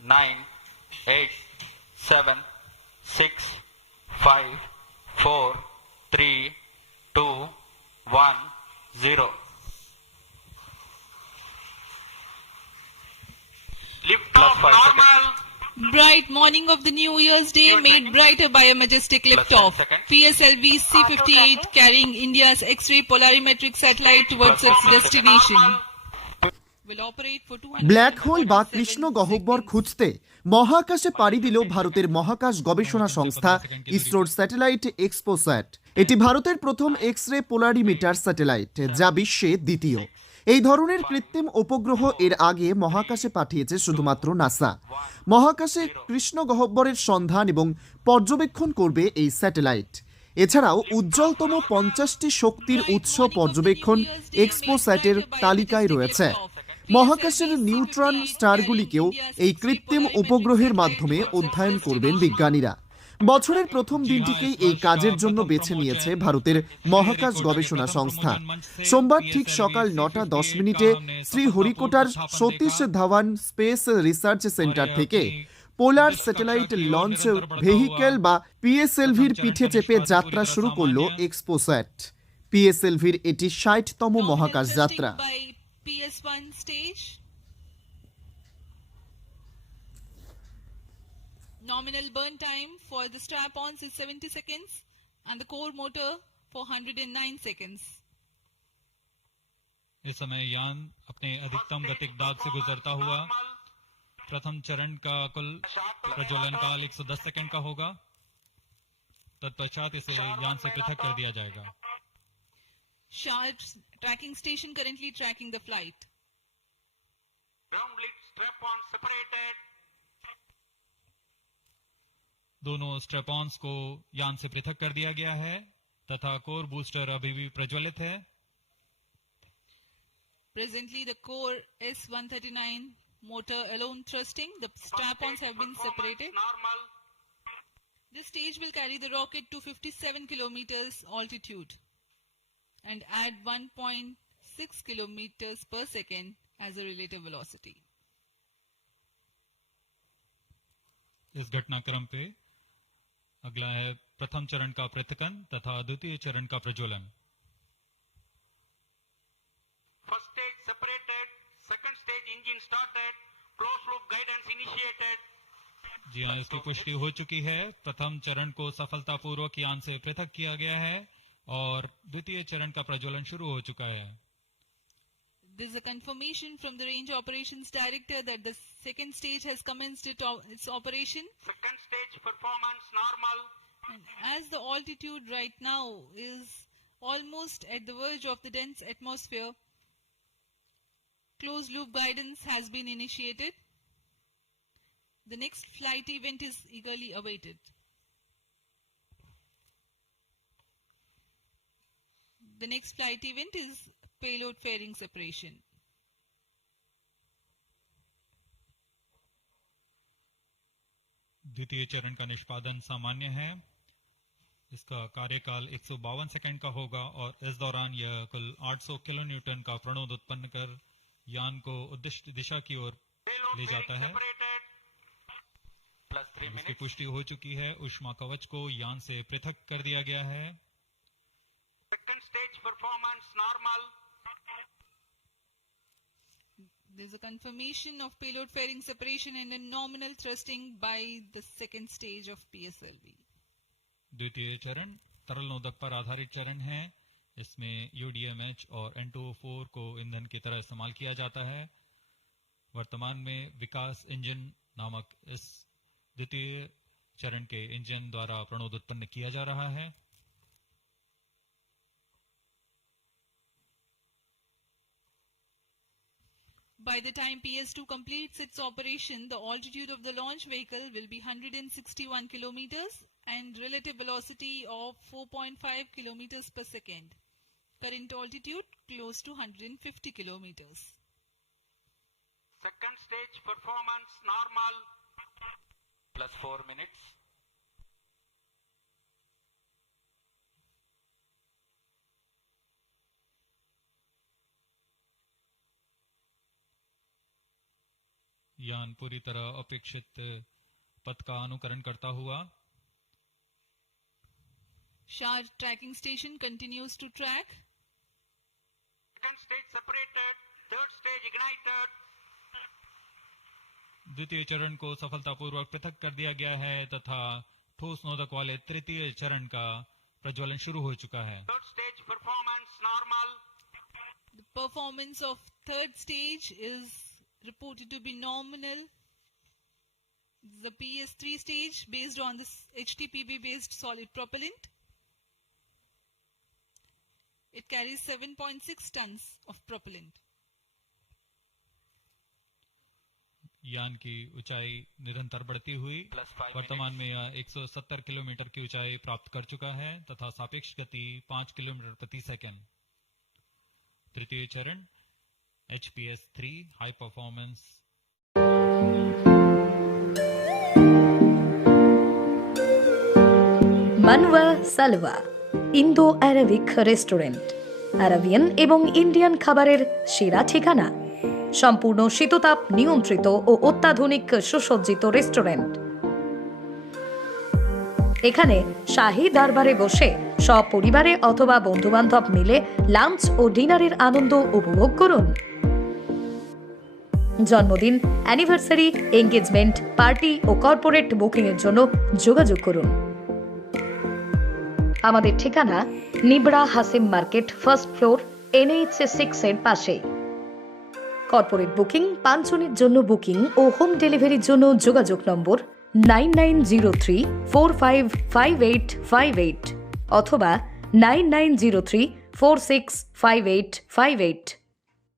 9, 8, 7, 6, 5, 4, 3, 2, 1, 0. Lift Plus off 5 normal. Bright morning of the New Year's Day made brighter by a majestic Plus liftoff. 1 second. PSLV C-58 carrying India's X-ray polarimetric satellite towards its destination will operate for 247 black hole বা কৃষ্ণ গহ্বর seconds. খুঁজতে মহাকাশে পাড়ি দিল ভারতের মহাকাশ গবেষণা সংস্থা ইসরোর স্যাটেলাইট এক্সপোস্যাট। এটি ভারতের প্রথম এক্স রে পোলারিমিটার স্যাটেলাইট, যা বিশ্বে দ্বিতীয়। এই ধরনের কৃত্রিম উপগ্রহ এর আগে মহাকাশে পাঠিয়েছে শুধুমাত্র নাসা। মহাকাশে কৃষ্ণ গহ্বরের সন্ধান এবং পর্যবেক্ষণ করবে এই স্যাটেলাইট। এছাড়াও উজ্জ্বলতম 50টি শক্তির উৎস পর্যবেক্ষণ এক্সপোস্যাটের তালিকায় রয়েছে। মহাকাশের নিউট্রন স্টারগুলিকেও এই কৃত্রিম উপগ্রহের মাধ্যমে অধ্যয়ন করবেন বিজ্ঞানীরা। বছরের প্রথম দিনটিকেই এই কাজের জন্য বেছে নিয়েছে ভারতের মহাকাশ গবেষণা সংস্থা। সোমবার ঠিক সকাল 9:10 শ্রীহরিকোটার Satish Dhawan space research centre থেকে পোলার স্যাটেলাইট লঞ্চ ভেহিকেল বা পিএসএলভির পিঠে চেপে যাত্রা শুরু করল এক্সপোস্যাট। পিএসএলভির এটি 60তম মহাকাশ যাত্রা। By PS1 stage. Nominal burn time for the strap-ons is 70 seconds and the core motor for 109 seconds. इस समय यान अपने अधिकतम गतिक दाब से गुजरता हुआ प्रथम चरण का कुल प्रज्वलन काल 110 सेकंड का होगा। तत्पश्चात इसे यान से पृथक कर दिया जाएगा। Sharp tracking station currently tracking the flight. Ground lid strap-on separated. दोनों स्ट्रेपॉन्स को यान से पृथक कर दिया गया है तथा कोर बूस्टर अभी भी प्रज्वलित है। Presently, the core S139 motor alone thrusting. The strap-ons have been separated. Normal. This stage will carry the rocket to 57 kilometers altitude and add 1.6 kilometers per second as a relative velocity. इस घटनाक्रम पे अगला है प्रथम चरण का पृथकन तथा द्वितीय चरण का प्रज्वलन। First stage separated. Second stage engine started. Closed loop guidance initiated. जी हाँ, इसकी पुष्टि हो चुकी है। प्रथम चरण को सफलतापूर्वक यान से पृथक किया गया है और द्वितीय चरण का प्रज्वलन शुरू हो चुका है। This is a confirmation from the Range Operations Director that the second stage has commenced its operation. Second stage performance normal. And as the altitude right now is almost at the verge of the dense atmosphere, closed loop guidance has been initiated. The next flight event is eagerly awaited. The next flight event is payload fairing separation. द्वितीय चरण का निष्पादन सामान्य है। इसका कार्यकाल 152 second का होगा और इस दौरान यह कुल 800 किलोन्यूटन का प्रणोद उत्पन्न कर यान को उद्दिष्ट दिशा की ओर Payload ले जाता fairing है। separated. Plus 3 इसकी minutes. पुष्टि हो चुकी है। ऊष्मा कवच को यान से पृथक कर दिया गया है। Second stage performance normal. There is a confirmation of payload fairing separation and a nominal thrusting by the second stage of PSLV. द्वितीय चरण तरल नोदक पर आधारित चरण है। इसमें UDMH और N2O4 को ईंधन की तरह इस्तेमाल किया जाता है। वर्तमान में विकास इंजन नामक इस द्वितीय चरण के इंजन द्वारा प्रणोद उत्पन्न किया जा रहा है। By the time PS2 completes its operation, the altitude of the launch vehicle will be 161 kilometers and relative velocity of 4.5 kilometers per second. Current altitude close to 150 kilometers. Second stage performance normal. Plus 4 minutes. यान पूरी तरह अपेक्षित पथ का अनुकरण करता हुआ Shah tracking station continues to track. Second stage separated. Third stage ignited. द्वितीय चरण को सफलतापूर्वक पृथक कर दिया गया है तथा ठोस नोदक वाले तृतीय चरण का प्रज्वलन शुरू हो चुका है। Third stage performance normal. The performance of third stage is reported to be nominal. The PS3 stage based on this HTPB based solid propellant. It carries 7.6 tons of propellant. यान की ऊंचाई निरंतर बढ़ती हुई Plus 5 वर्तमान में यह 170 किलोमीटर की ऊंचाई प्राप्त कर चुका है तथा सापेक्ष गति 5 किलोमीटर प्रति सेकंड। तृतीय चरण HPS3 हाई परफॉर्मेंस মানওয়া সালওয়া ইন্দো আরবিক রেস্টুরেন্ট, আরাবিয়ান এবং ইন্ডিয়ান খাবারের সেরা ঠিকানা। সম্পূর্ণ শীততাপ নিয়ন্ত্রিত ও অত্যাধুনিক সুসজ্জিত রেস্টুরেন্ট। এখানে শাহী দরবারে বসে সপরিবারে অথবা বন্ধুবান্ধব মিলে লাঞ্চ ও ডিনারের আনন্দ উপভোগ করুন। জন্মদিন, অ্যানিভার্সারি, এঙ্গেজমেন্ট, পার্টি ও কর্পোরেট বুকিংয়ের জন্য যোগাযোগ করুন। আমাদের ঠিকানা Nibra Hashim market, first floor, NH6 এর পাশেই। কর্পোরেট বুকিং, পাঁচজনের জন্য বুকিং ও হোম ডেলিভারির জন্য যোগাযোগ নম্বর 9903455858 অথবা 9903465858।